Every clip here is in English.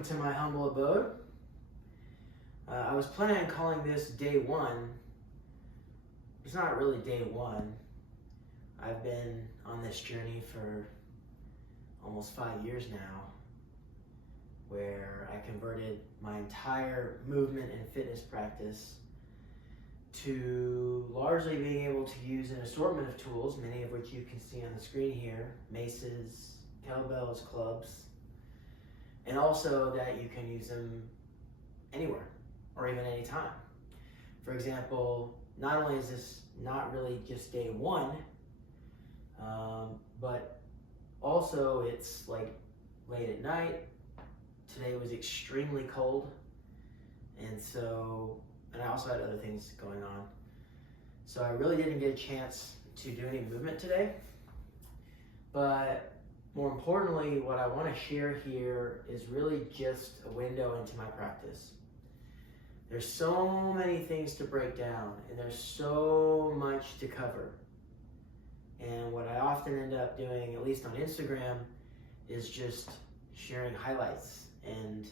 welcome to my humble abode. I was planning on calling this day one. It's not really day one. I've been on this journey for almost 5 years now, where I converted my entire movement and fitness practice to largely being able to use an assortment of tools, many of which you can see on the screen here: maces, kettlebells, clubs, and also that you can use them anywhere or even anytime. For example, not only is this not really just day one, but also it's like late at night. Today was extremely cold, and I also had other things going on. So I really didn't get a chance to do any movement today. But more importantly, what I want to share here is really just a window into my practice. There's so many things to break down, and there's so much to cover. And what I often end up doing, at least on Instagram, is just sharing highlights. And,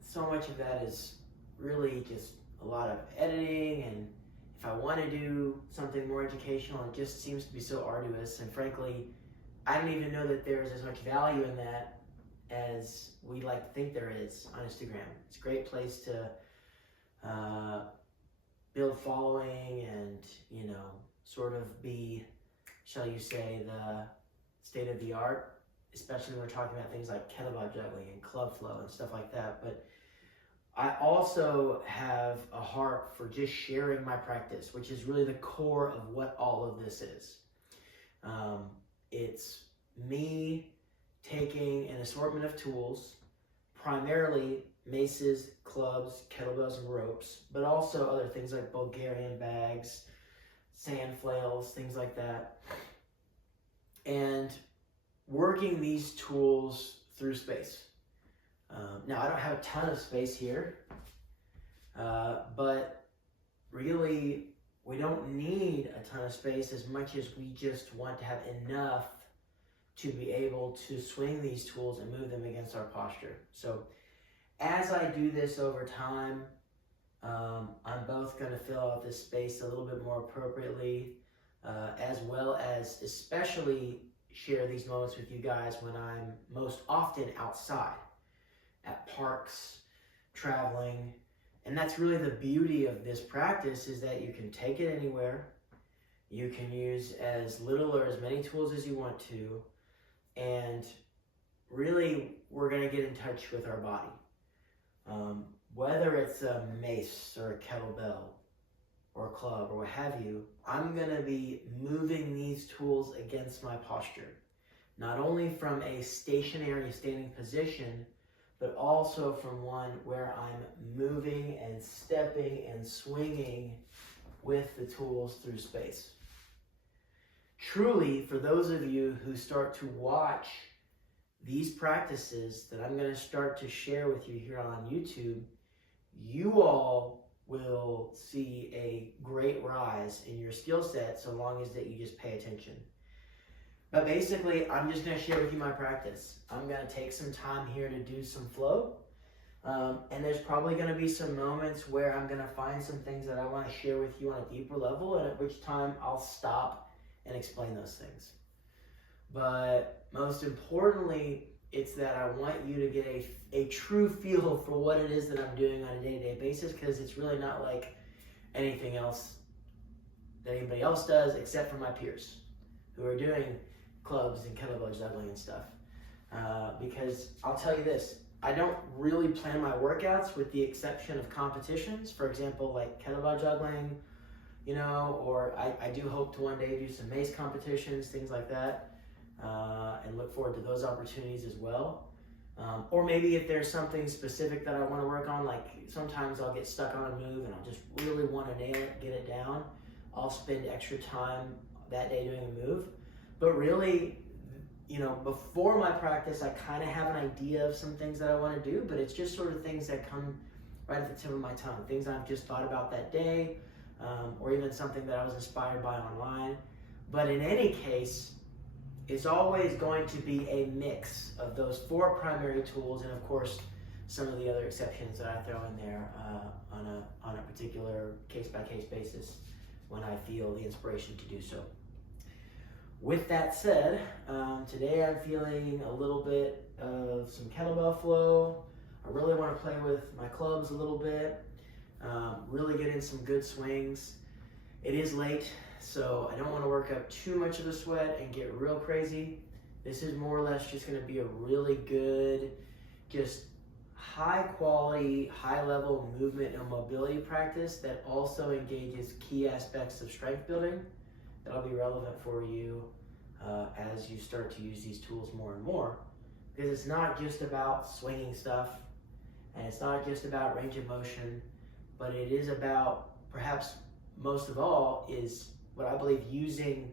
so much of that is really just a lot of editing. And if I want to do something more educational, it just seems to be so arduous. And frankly, I don't even know that there's as much value in that as we like to think there is on Instagram. It's a great place to build following and, sort of be, shall you say, the state of the art, especially when we're talking about things like kettlebell juggling and club flow and stuff like that. But I also have a heart for just sharing my practice, which is really the core of what all of this is. It's me taking an assortment of tools, primarily maces, clubs, kettlebells, and ropes, but also other things like Bulgarian bags, sand flails, things like that, and working these tools through space. Now, I don't have a ton of space here, but really, we don't need a ton of space as much as we just want to have enough to be able to swing these tools and move them against our posture. So as I do this over time, I'm both going to fill out this space a little bit more appropriately, as well as especially share these moments with you guys when I'm most often outside, at parks, traveling. And that's really the beauty of this practice, is that you can take it anywhere. You can use as little or as many tools as you want to. And really, we're going to get in touch with our body. Whether it's a mace or a kettlebell or a club or what have you, I'm going to be moving these tools against my posture. Not only from a stationary standing position, but also from one where I'm moving and stepping and swinging with the tools through space. Truly, for those of you who start to watch these practices that I'm going to start to share with you here on YouTube, you all will see a great rise in your skill set, so long as that you just pay attention. But basically, I'm just going to share with you my practice. I'm going to take some time here to do some flow. And there's probably going to be some moments where I'm going to find some things that I want to share with you on a deeper level, and at which time I'll stop and explain those things. But most importantly, it's that I want you to get a true feel for what it is that I'm doing on a day-to-day basis, because it's really not like anything else that anybody else does except for my peers who are doing clubs and kettlebell juggling and stuff. Because I'll tell you this, I don't really plan my workouts with the exception of competitions. For example, like kettlebell juggling, or I do hope to one day do some mace competitions, things like that, and look forward to those opportunities as well. Or maybe if there's something specific that I want to work on, like sometimes I'll get stuck on a move and I'll just really want to nail it, get it down. I'll spend extra time that day doing a move. But really, before my practice, I kind of have an idea of some things that I want to do, but it's just sort of things that come right at the tip of my tongue, things I've just thought about that day, or even something that I was inspired by online. But in any case, is always going to be a mix of those 4 primary tools, and of course some of the other exceptions that I throw in there on a particular case-by-case basis when I feel the inspiration to do so. With that said, today I'm feeling a little bit of some kettlebell flow. I really want to play with my clubs a little bit, really get in some good swings. It is late, so I don't want to work up too much of the sweat and get real crazy. This is more or less just going to be a really good, just high quality, high level movement and mobility practice that also engages key aspects of strength building that'll be relevant for you as you start to use these tools more and more. Because it's not just about swinging stuff, and it's not just about range of motion, but it is about, perhaps most of all, is what I believe using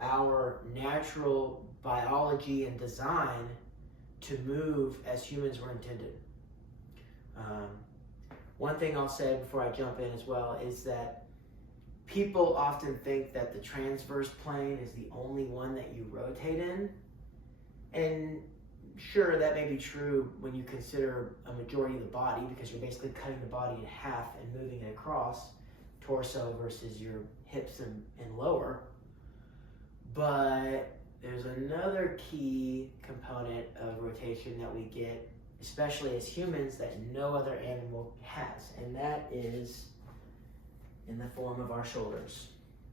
our natural biology and design to move as humans were intended. One thing I'll say before I jump in as well is that people often think that the transverse plane is the only one that you rotate in. And sure, that may be true when you consider a majority of the body, because you're basically cutting the body in half and moving it across, torso versus your hips and lower. But there's another key component of rotation that we get, especially as humans, that no other animal has, and that is in the form of our shoulders,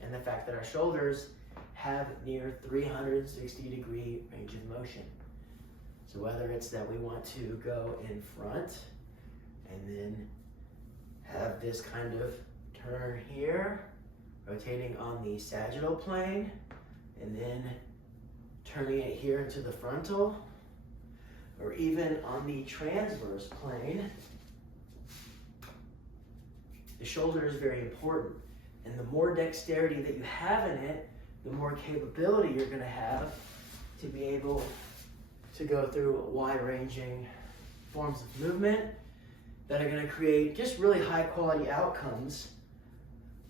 and the fact that our shoulders have near 360-degree range of motion. So whether it's that we want to go in front and then have this kind of turn here, rotating on the sagittal plane, and then turning it here into the frontal, or even on the transverse plane, the shoulder is very important. And the more dexterity that you have in it, the more capability you're going to have to be able to go through wide-ranging forms of movement that are going to create just really high-quality outcomes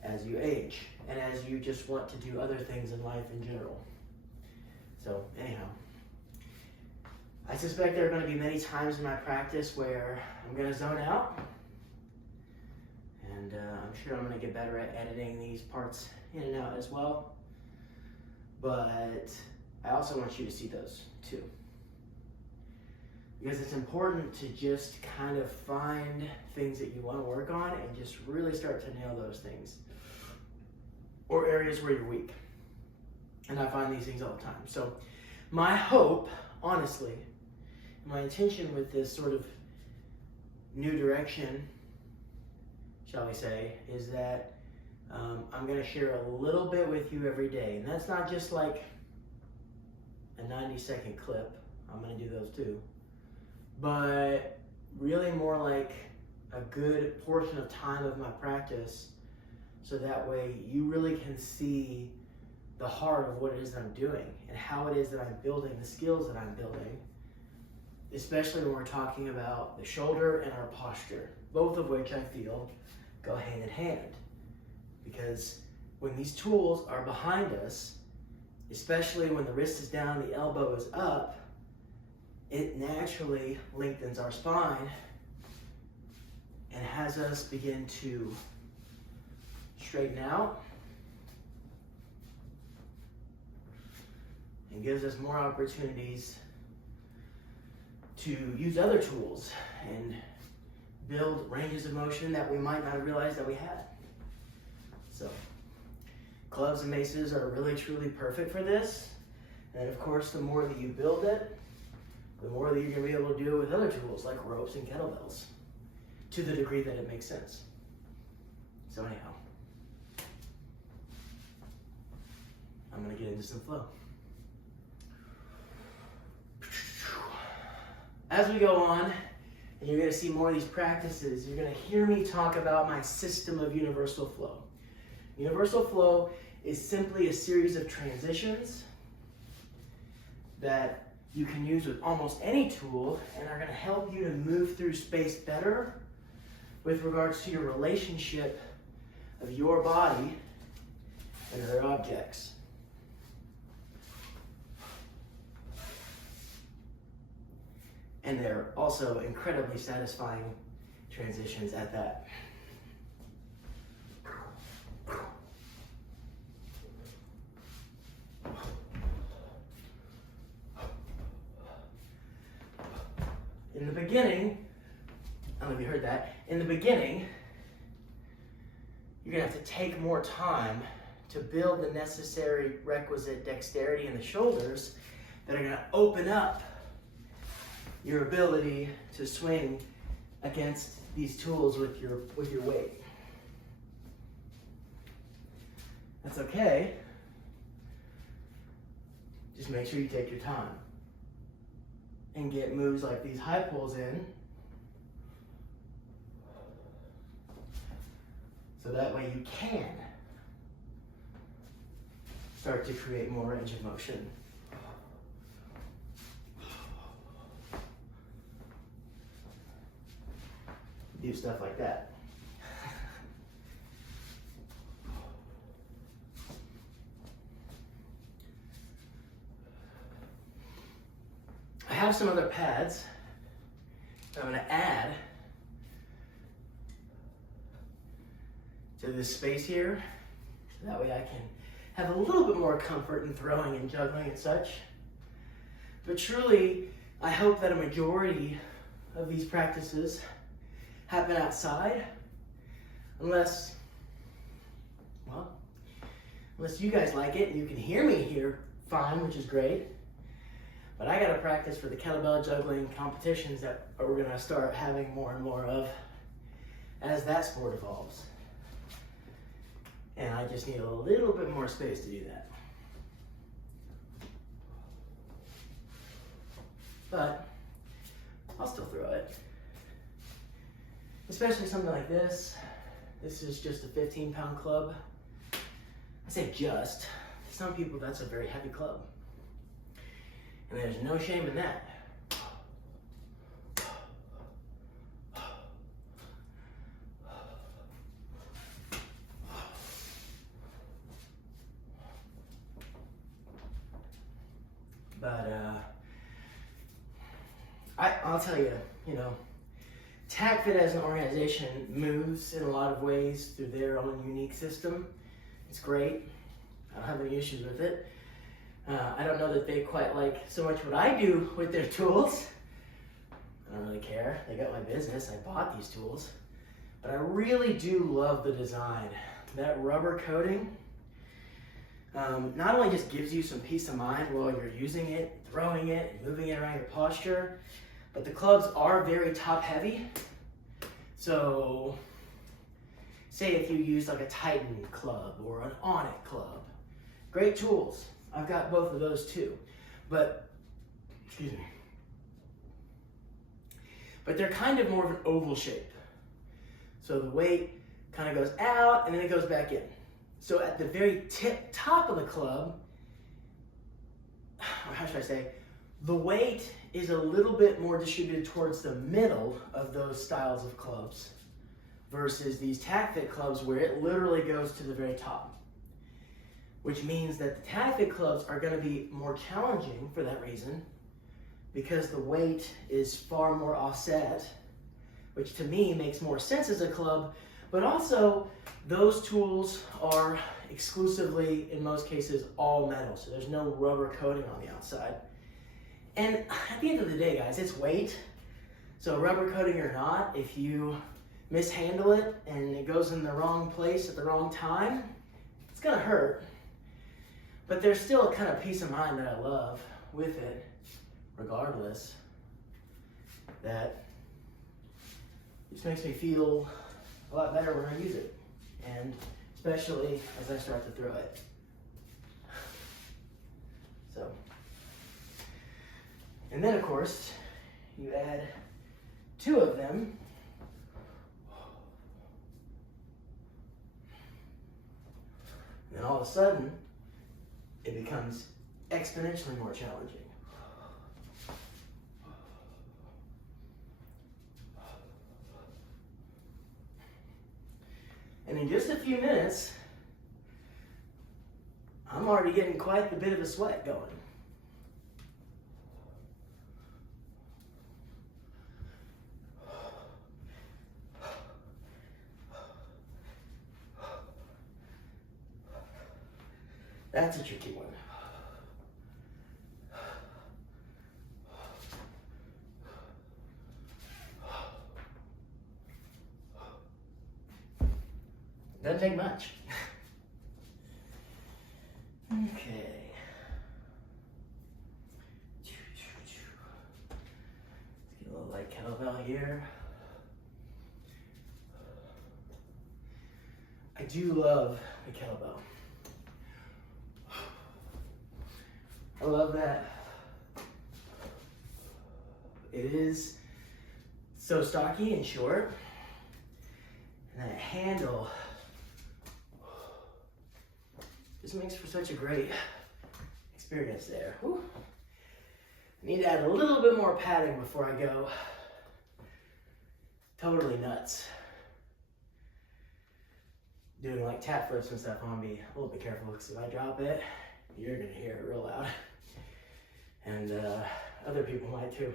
as you age and as you just want to do other things in life in general. So anyhow, I suspect there are going to be many times in my practice where I'm going to zone out, and I'm sure I'm going to get better at editing these parts in and out as well. But I also want you to see those too, because it's important to just kind of find things that you want to work on and just really start to nail those things, or areas where you're weak. And I find these things all the time. So my hope, honestly, my intention with this sort of new direction, shall we say, is that I'm going to share a little bit with you every day. And that's not just like a 90-second clip. I'm going to do those too. But really more like a good portion of time of my practice, so that way you really can see the heart of what it is that I'm doing and how it is that I'm building the skills that I'm building, especially when we're talking about the shoulder and our posture, both of which I feel go hand in hand. Because when these tools are behind us, especially when the wrist is down, the elbow is up, it naturally lengthens our spine and has us begin to straighten out and gives us more opportunities to use other tools and build ranges of motion that we might not have realized that we had. So clubs and maces are really truly perfect for this. And of course, the more that you build it, the more that you're going to be able to do it with other tools like ropes and kettlebells, to the degree that it makes sense. So anyhow, I'm going to get into some flow. As we go on, and you're going to see more of these practices, you're going to hear me talk about my system of universal flow. Universal flow is simply a series of transitions that you can use with almost any tool and are going to help you to move through space better with regards to your relationship of your body and other objects. And they're also incredibly satisfying transitions at that. In the beginning, I don't know if you heard that, in the beginning, you're gonna have to take more time to build the necessary requisite dexterity in the shoulders that are gonna open up your ability to swing against these tools with your weight. That's okay. Just make sure you take your time and get moves like these high pulls in, so that way you can start to create more range of motion. Do stuff like that. I have some other pads that I'm going to add to this space here, so that way I can have a little bit more comfort in throwing and juggling and such. But truly, I hope that a majority of these practices happen outside, unless you guys like it and you can hear me here fine, which is great. But I gotta practice for the kettlebell juggling competitions that we're gonna start having more and more of as that sport evolves. And I just need a little bit more space to do that. But I'll still throw it. Especially something like this. This is just a 15-pound club. I say just. To some people, that's a very heavy club. And there's no shame in that. But I'll tell you, TACFIT as an organization moves in a lot of ways through their own unique system. It's great. I don't have any issues with it. I don't know that they quite like so much what I do with their tools. I don't really care. They got my business. I bought these tools. But I really do love the design. That rubber coating not only just gives you some peace of mind while you're using it, throwing it, and moving it around your posture, but the clubs are very top heavy. So say if you use like a Titan club or an Onyx club, great tools. I've got both of those too, but they're kind of more of an oval shape. So the weight kind of goes out and then it goes back in. So at the very top of the club, or how should I say, the weight is a little bit more distributed towards the middle of those styles of clubs versus these TACFIT clubs where it literally goes to the very top. Which means that the TACFIT clubs are going to be more challenging for that reason because the weight is far more offset, which to me makes more sense as a club, but also those tools are exclusively, in most cases, all metal, so there's no rubber coating on the outside. And at the end of the day, guys, it's weight. So rubber coating or not, if you mishandle it and it goes in the wrong place at the wrong time, it's going to hurt. But there's still a kind of peace of mind that I love with it, regardless, that just makes me feel a lot better when I use it, and especially as I start to throw it. So, and then of course, you add 2 of them. And then all of a sudden, it becomes exponentially more challenging. And in just a few minutes, I'm already getting quite a bit of a sweat going. That's a tricky one. Doesn't take much. Okay. Let's get a little light kettlebell here. I do love the kettlebell. I love that it is so stocky and short, and that handle just makes for such a great experience there. Whew. I need to add a little bit more padding before I go totally nuts. Doing like tap flips and stuff, I'm gonna be a little bit careful because if I drop it, you're gonna hear it real loud. And other people might too.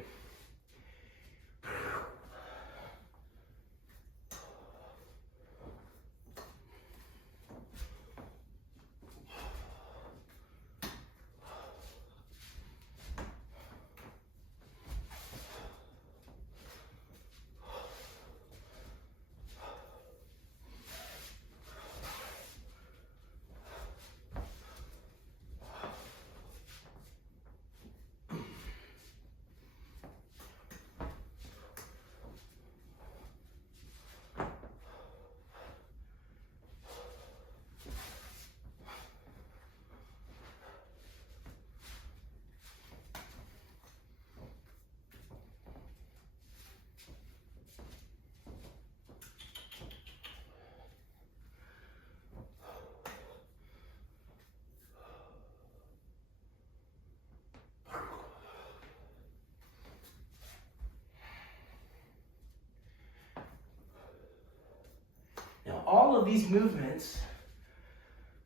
Now, all of these movements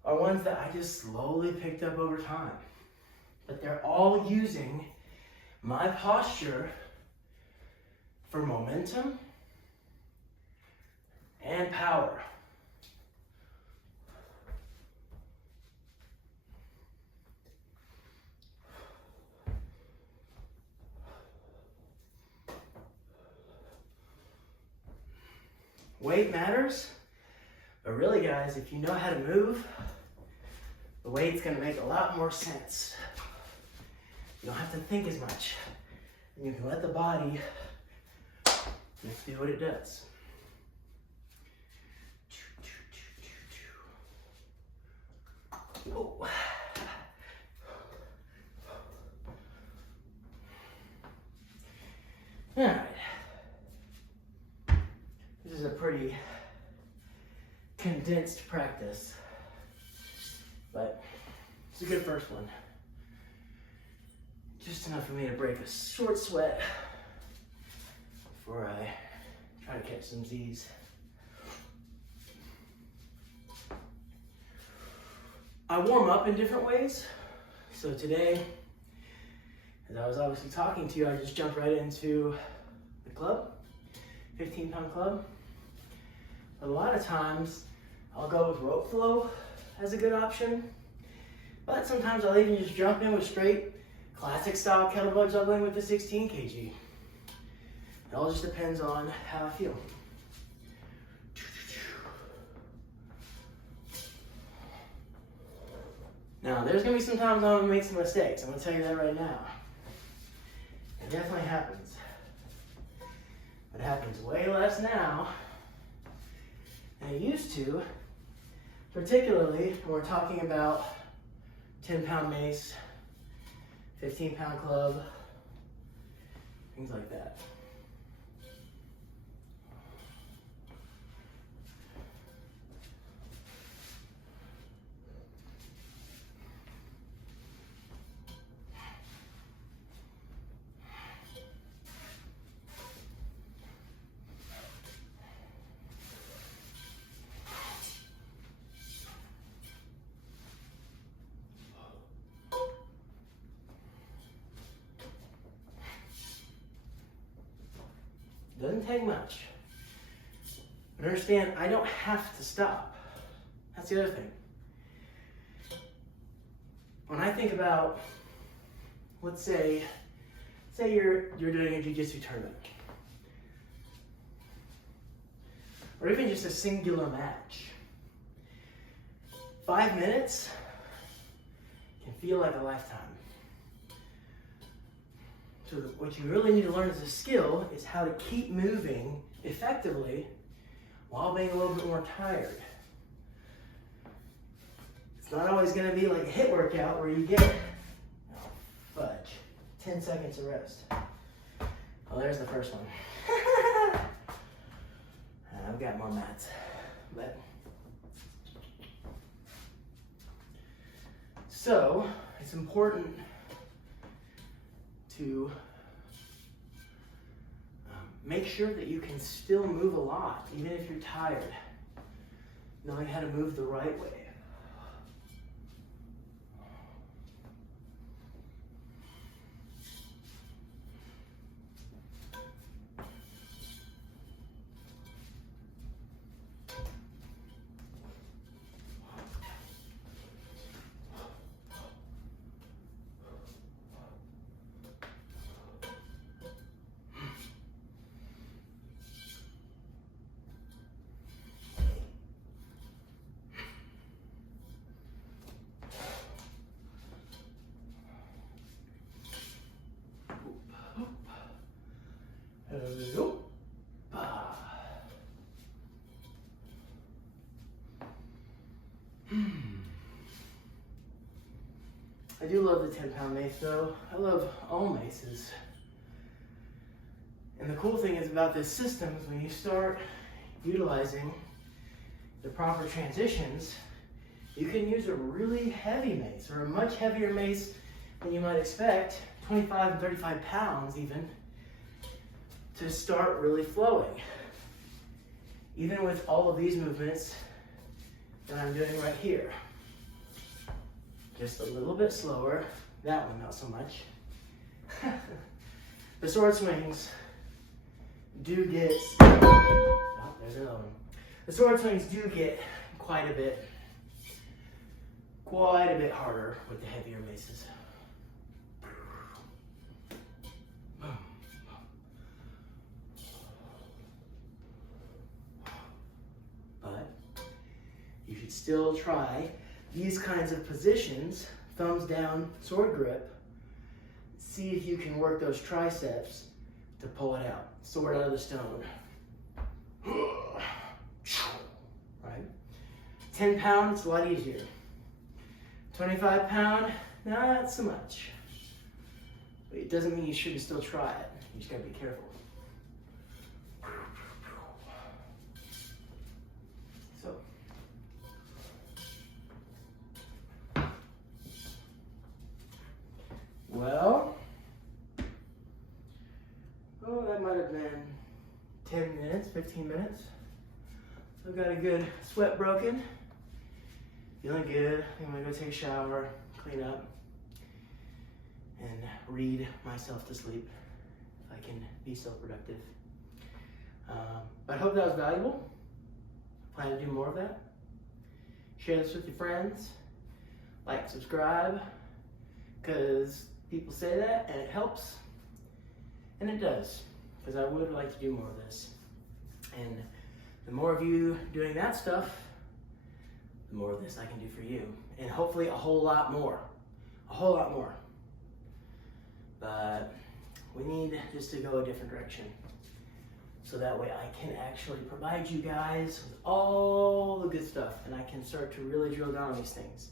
are ones that I just slowly picked up over time, but they're all using my posture for momentum and power. Weight matters. But really, guys, if you know how to move, the weight's gonna make a lot more sense. You don't have to think as much. And you can let the body just do what it does. Oh. All right. This is a pretty condensed practice, but it's a good first one. Just enough for me to break a short sweat before I try to catch some Z's. I warm up in different ways. So today, as I was obviously talking to you, I just jumped right into the club, 15-pound club. But a lot of times, I'll go with rope flow as a good option, but sometimes I'll even just jump in with straight classic style kettlebell juggling with the 16 kg. It all just depends on how I feel. Now, there's gonna be some times I'm gonna make some mistakes. I'm gonna tell you that right now. It definitely happens. But it happens way less now than it used to. Particularly when we're talking about 10-pound mace, 15-pound club, things like that. Doesn't take much. But understand, I don't have to stop. That's the other thing. when I think about, let's say you're doing a jiu-jitsu tournament, or even just a singular match. 5 minutes can feel like a lifetime. So what you really need to learn as a skill is how to keep moving effectively while being a little bit more tired. It's not always going to be like a HIIT workout where you get, oh, fudge, 10 seconds of rest. Well, there's the first one. I've got more mats, but so it's important to make sure that you can still move a lot, even if you're tired, knowing how to move the right way. I do love the 10-pound mace though. I love all maces. And the cool thing is about this system is when you start utilizing the proper transitions, you can use a really heavy mace, or a much heavier mace than you might expect, 25 and 35 pounds even, to start really flowing. Even with all of these movements that I'm doing right here. Just a little bit slower. That one, not so much. The sword swings do get, oh, there's another one. The sword swings do get quite a bit harder with the heavier maces. But you should still try these kinds of positions, thumbs down, sword grip. See if you can work those triceps to pull it out. Sword out of the stone. Right? 10 pound, it's a lot easier. 25 pound, not so much. But it doesn't mean you shouldn't still try it. You just gotta be careful. So. Well, oh, that might have been 10 minutes, 15 minutes. I've got a good sweat broken. Feeling good. I'm gonna go take a shower, clean up, and read myself to sleep if I can be so productive. I hope that was valuable. I plan to do more of that. Share this with your friends. Like, subscribe, because people say that and it helps. And it does, because I would like to do more of this. And the more of you doing that stuff, the more of this I can do for you. And hopefully a whole lot more. A whole lot more. But we need just to go a different direction. So that way I can actually provide you guys with all the good stuff, and I can start to really drill down on these things.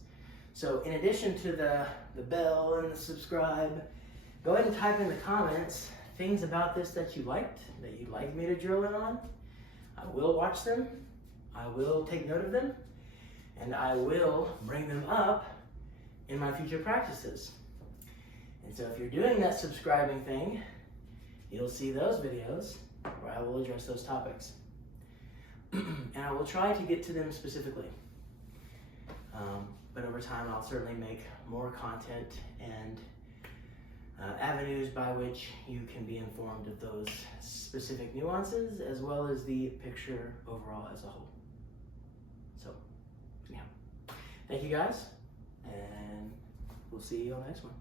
So in addition to the bell and the subscribe, go ahead and type in the comments things about this that you liked, that you'd like me to drill in on. I will watch them, I will take note of them, and I will bring them up in my future practices. And so if you're doing that subscribing thing, you'll see those videos where I will address those topics. And I will try to get to them specifically. But over time, I'll certainly make more content and avenues by which you can be informed of those specific nuances, as well as the picture overall as a whole. So, yeah. Thank you guys, and We'll see you on the next one.